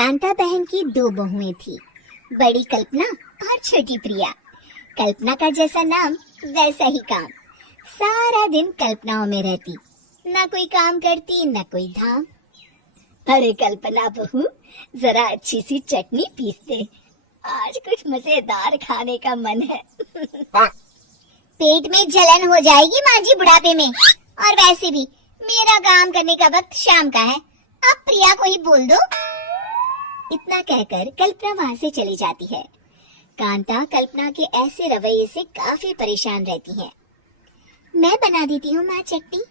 कांता बहन की दो बहुएं थी, बड़ी कल्पना और छोटी प्रिया। कल्पना का जैसा नाम वैसा ही काम। सारा दिन कल्पनाओं में रहती, ना कोई काम करती न कोई धाम। अरे कल्पना बहू, जरा अच्छी सी चटनी पीस दे, आज कुछ मजेदार खाने का मन है। पेट में जलन हो जाएगी माँ जी बुढ़ापे में, और वैसे भी मेरा काम करने का वक्त शाम का है, अब प्रिया को ही बोल दो। इतना कहकर कल्पना वहाँ से चली जाती है। कांता कल्पना के ऐसे रवैये से काफी परेशान रहती है। मैं बना देती हूँ माँ चटनी,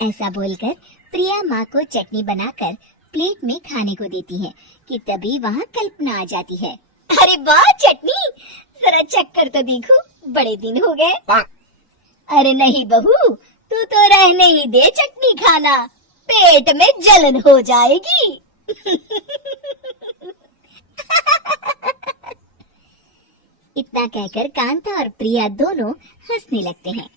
ऐसा बोलकर प्रिया माँ को चटनी बनाकर प्लेट में खाने को देती है कि तभी वहाँ कल्पना आ जाती है। अरे वाह चटनी, जरा चख कर तो देखो, बड़े दिन हो गए। अरे नहीं बहू, तू तो रहने ही दे चटनी खाना, पेट में जलन हो जाएगी। इतना कहकर कांता और प्रिया दोनों हंसने लगते हैं।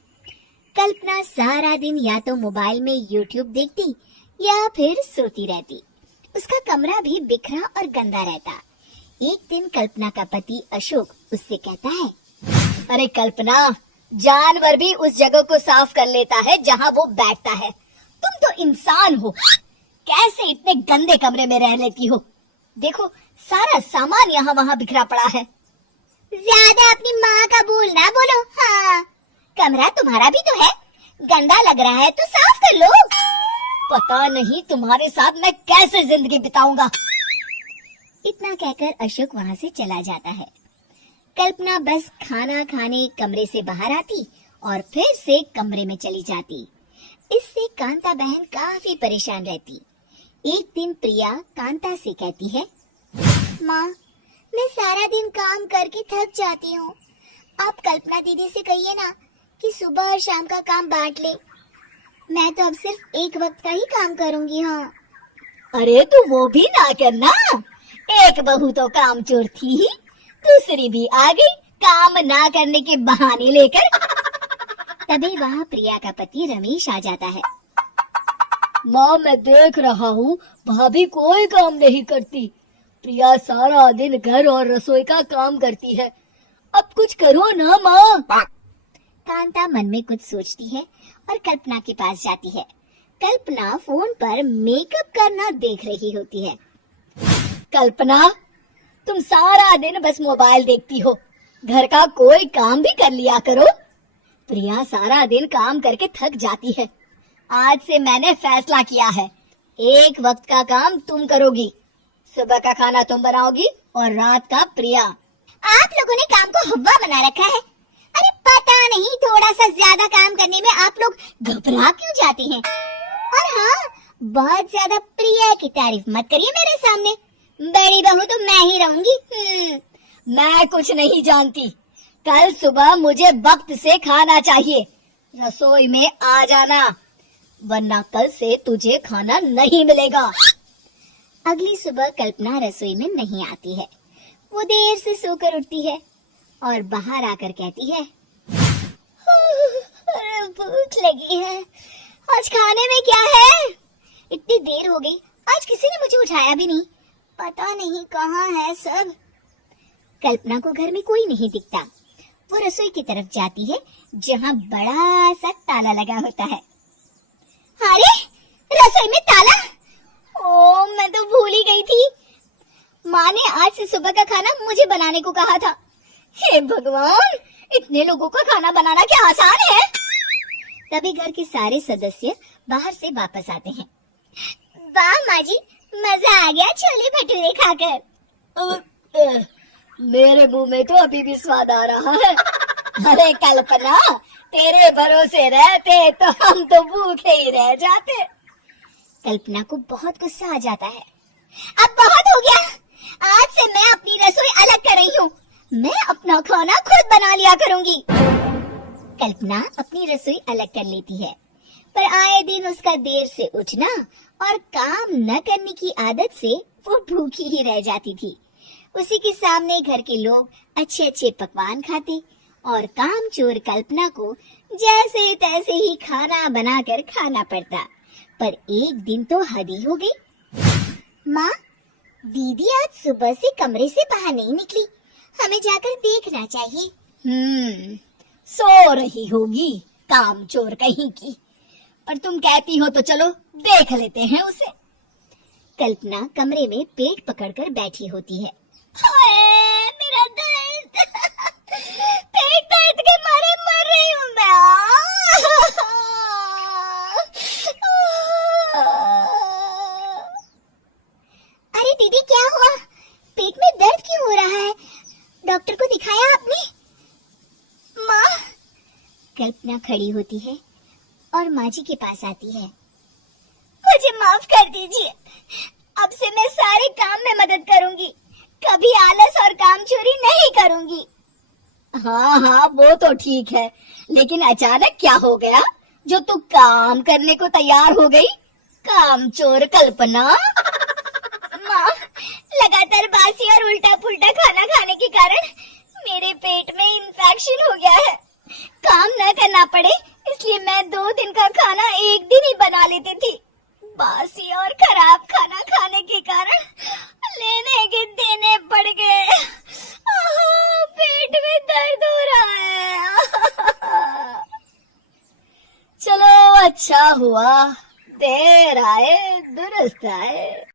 कल्पना सारा दिन या तो मोबाइल में YouTube देखती या फिर सोती रहती। उसका कमरा भी बिखरा और गंदा रहता। एक दिन कल्पना का पति अशोक उससे कहता है, अरे कल्पना, जानवर भी उस जगह को साफ कर लेता है जहाँ वो बैठता है, तुम तो इंसान हो, कैसे इतने गंदे कमरे में रह लेती हो? देखो सारा सामान यहाँ वहाँ बिखरा पड़ा है। ज्यादा अपनी माँ का बोल ना बोलो। हाँ, कमरा तुम्हारा भी तो है, गंदा लग रहा है तो साफ कर लो। पता नहीं तुम्हारे साथ मैं कैसे जिंदगी बिताऊंगा। इतना कहकर अशोक वहाँ से चला जाता है। कल्पना बस खाना खाने कमरे से बाहर आती और फिर से कमरे में चली जाती। इससे कांता बहन काफी परेशान रहती। एक दिन प्रिया कांता से कहती है, माँ, मैं सारा दिन काम करके थक जाती हूँ, आप कल्पना दीदी से कहिए ना कि सुबह और शाम का काम बांट ले। मैं तो अब सिर्फ एक वक्त का ही काम करूँगी। हाँ। अरे तू वो भी ना करना, एक बहू तो काम चोर थी ही, दूसरी भी आ गई काम ना करने के बहाने लेकर। तभी वहाँ प्रिया का पति रमेश आ जाता है। माँ, मैं देख रहा हूँ भाभी कोई काम नहीं करती, प्रिया सारा दिन घर और रसोई का काम करती है, अब कुछ करो ना माँ। कांता मन में कुछ सोचती है और कल्पना के पास जाती है। कल्पना फोन पर मेकअप करना देख रही होती है। कल्पना, तुम सारा दिन बस मोबाइल देखती हो, घर का कोई काम भी कर लिया करो। प्रिया सारा दिन काम करके थक जाती है, आज से मैंने फैसला किया है, एक वक्त का काम तुम करोगी, सुबह का खाना तुम बनाओगी और रात का प्रिया। आप लोगों ने काम को हव्वा बना रखा है। अरे पता नहीं थोड़ा सा ज्यादा काम करने में आप लोग घबरा क्यों जाती हैं? और हाँ, बहुत ज्यादा प्रिया की तारीफ मत करिए मेरे सामने, बड़ी बहू तो मैं ही रहूंगी। मैं कुछ नहीं जानती, कल सुबह मुझे वक्त से खाना चाहिए, रसोई में आ जाना, वरना कल से तुझे खाना नहीं मिलेगा। अगली सुबह कल्पना रसोई में नहीं आती है। वो देर से सोकर उठती है और बाहर आकर कहती है, भूख लगी है, आज खाने में क्या है? इतनी देर हो गई, आज किसी ने मुझे उठाया भी नहीं, पता नहीं कहाँ है सब। कल्पना को घर में कोई नहीं दिखता। वो रसोई की तरफ जाती है जहाँ बड़ा सा ताला लगा होता है। अरे रसोई में ताला! ओ, मैं तो भूल ही गई थी। माँ ने आज से सुबह का खाना मुझे बनाने को कहा था। हे भगवान, इतने लोगों का खाना बनाना क्या आसान है? तभी घर के सारे सदस्य बाहर से वापस आते हैं। वाह माँ जी, मजा आ गया छोले भटूरे खाकर। मेरे मुंह में तो अभी भी स्वाद आ रहा है। अरे कल्पना, तेरे भरोसे रहते तो हम तो भूखे ही रह जाते। कल्पना को बहुत गुस्सा आ जाता है। अब बहुत हो गया, आज से मैं अपनी रसोई अलग कर रही हूँ, मैं अपना खाना खुद बना लिया करूँगी। कल्पना अपनी रसोई अलग कर लेती है, पर आए दिन उसका देर से उठना और काम न करने की आदत से वो भूखी ही रह जाती थी। उसी के सामने घर के लोग अच्छे अच्छे पकवान खाते और कामचोर कल्पना को जैसे तैसे ही खाना बनाकर खाना पड़ता। पर एक दिन तो हद ही हो गई। माँ, दीदी आज सुबह से कमरे से बाहर नहीं निकली, हमें जाकर देखना चाहिए। सो रही होगी कामचोर कहीं की, पर तुम कहती हो तो चलो देख लेते हैं उसे। कल्पना कमरे में पेट पकड़कर बैठी होती है। हाय मेरा दर्द, पेट दर्द के मारे मर रही हूँ अरे दीदी क्या हुआ? पेट में दर्द क्यों हो रहा है? डॉक्टर को दिखाया आपने? माँ, कल्पना खड़ी होती है और माँ जी के पास आती है। मुझे माफ कर दीजिए, अब से मैं सारे काम में मदद करूंगी, कभी आलस और काम चोरी नहीं करूंगी। हाँ हाँ वो तो ठीक है, लेकिन अचानक क्या हो गया जो तू काम करने को तैयार हो गई? कामचोर कल्पना। माँ, लगातार बासी और उल्टा पुल्टा खाना खाने के कारण मेरे पेट में इन्फेक्शन हो गया है। काम न करना पड़े इसलिए मैं 2 दिन का खाना एक दिन ही बना लेती थी। बासी और खराब खाना खाने के कारण लेने के देने पड़ गए। पेट में दर्द हो रहा है। चलो अच्छा हुआ, देर आए दुरुस्त आए।